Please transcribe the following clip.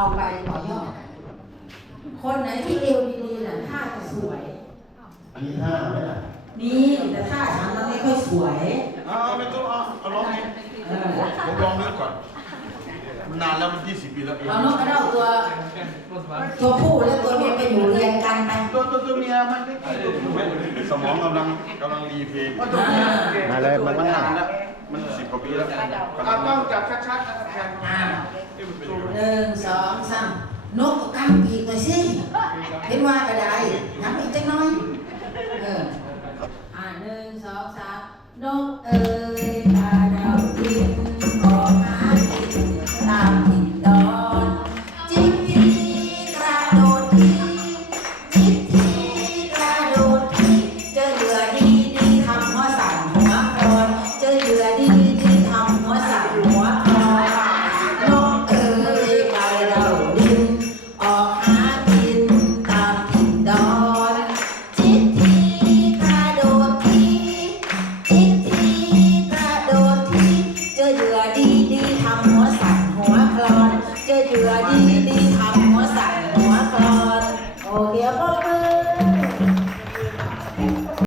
เอาไปต่อยอด คนไหนที่เอวดีๆน่ะท่าจะสวย มีท่าไหมล่ะมีแต่ท่าฉันมันไม่ค่อยสวย เอาเาไม่ต้องเอาเอาร้องเองเออ ผมลองเลือกก่อนมันนานแล้วมันยี่สิบปีแล้วเองเอานกกระด้าตัว ตัวผู้และตัวเมียไปอยู่เรียงกันไปตัวตัวตัวเมียมันไม่สมองกำลังกำลังรีเพลย์มาเลยมันมันนานแล้วมันสิบกว่าปีแล้วต้องจับชัดๆนะ นกก็กางปีกหน่อยสิเห็นว่ากระไดนับอีกจังน้อย เออ อ่าหนึ่งสองสามนกเอ๋ ดีดีทำหัวสั่นหัวคลอน เจอเดือดี